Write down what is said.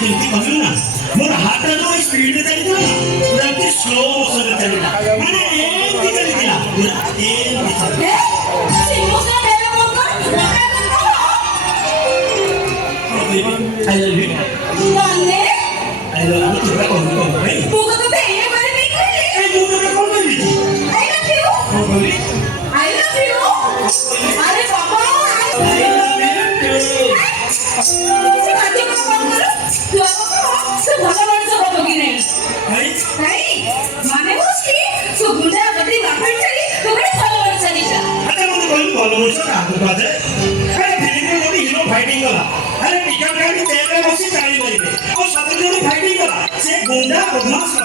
मोर हाथ स्पीड में चली पूरा स्लो मोशन में चली मैंने एक भी चली दिया पूरा एक भी चली I love you. I love you. तुझे कौन कौन है? बुका तो पहले बार नहीं करे। ए बुका तो कौन है? I love you. कौन बोली? I love you. अरे पापा I love you too. किसी बात को कौन करो? तू भला माणूस होतो की नाही? नाही माने उसकी तू गुंडा बदी वापस चली तुकडे फॉलोवर चली जा आता मग कोण फॉलोवर्स का बात है? अरे फिल्म में वो हीरो फाइटिंग वाला अरे पिकअप गाड़ी में तेरे बस चाली मारी और सब लोग फाइटिंग वाला से गुंडा बदमाश का